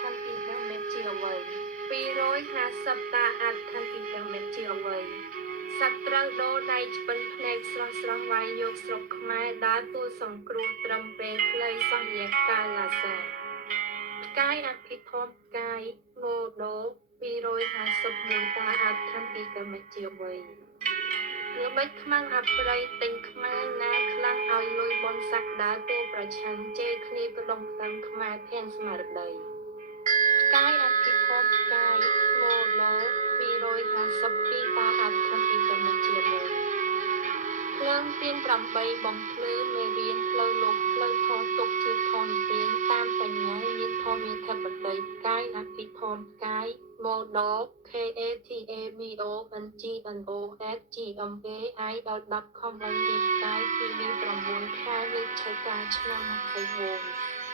thân internetជាអ្វី250តាថនinternetជាអ្វីសត្រូវដូរដៃឆ្ពិនភ្នែកស្រស់វាយយកស្រុកខ្មែរដើរតួសង្គ្រោះត្រឹមពេលខ្លីសន្យាកាលឡាសាផ្កាយអភិធម្មផ្កាយម៉ូដូ251តាថនinternetជាអ្វីល្បិចខ្មាំងអប្រិយទិញខ្មែរណាខ្លាំងឲ្យលុយបនសាក់ដើរតួប្រឆាំងជេរគ្នាក្តុងក្តាំងខ្មែរធានស្មារតីផ្កាយអភិធម្មផ្កាយម៉ូដូ252តាថនinternetជាអ្វីភ្លើងទៀន8បំភ្លឺមេរៀនផ្លូវលោកផ្លូវធម៌ទុកជាធម្មទានតាមបញ្ញាមានធម្មធិបតីផ្កាយអភិធម្មផ្កាយម៉ូដូ KATABONGMAI.com ឲ្យមានផ្កាយទី9ខែវិច្ឆិកាឆ្នាំ20